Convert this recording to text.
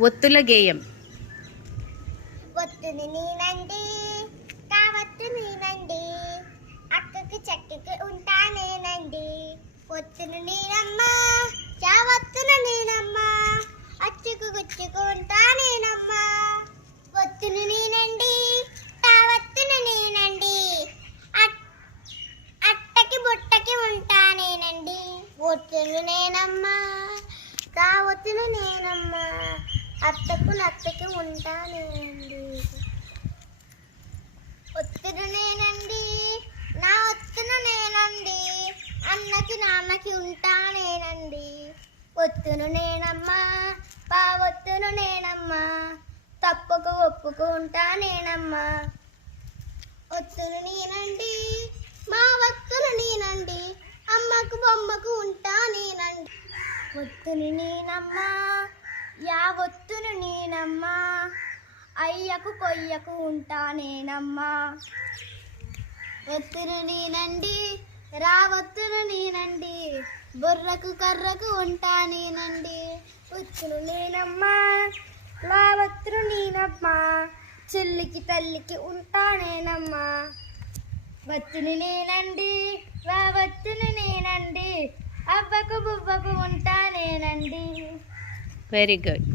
ఒత్తుల గేయం. ఒత్తుని నేనండి, కావత్తు నేనండి, అక్కకి చక్కకి ఉంటానేనండి. ఒత్తును నేనమ్మా, చావత్తును నేనమ్మా, అచ్చుకు గుచ్చుకు ఉంటానేనమ్మా. ఒత్తును నేనండి, తావత్తును నేనండి, అట్టకి బుట్టకి ఉంటానేనండి. ఒత్తును నేనమ్మా, తావత్తును నేనమ్మా, అత్తకు నత్తకి ఉంటానేనండి. ఒత్తును నేనండి, నా ఒత్తును నేనండి, అన్నకి నాన్నకి ఉంటానేనండి. ఒత్తును నేనమ్మా, పావొత్తును నేనమ్మా, తప్పుకు ఒప్పుకు ఉంటానేనమ్మా. ఒత్తును నేనండి, మా ఒత్తును నేనండి, అమ్మకు బొమ్మకు ఉంటానేనండి. ఒత్తును నేనమ్మా, యావొత్తును నేనమ్మా, అయ్యకు కొయ్యకు ఉంటానేనమ్మా. ఒత్తును నేనండి, రావొత్తును నేనండి, బుర్రకు కర్రకు ఉంటానేనండి. ఒత్తును నేనమ్మా, లావొత్తును నేనమ్మా, చెల్లికి తల్లికి ఉంటానేనమ్మా. ఒత్తును నేనండి, రావొత్తును నేనండి, అవ్వకు బువ్వకు ఉంటానేనండి. Very good.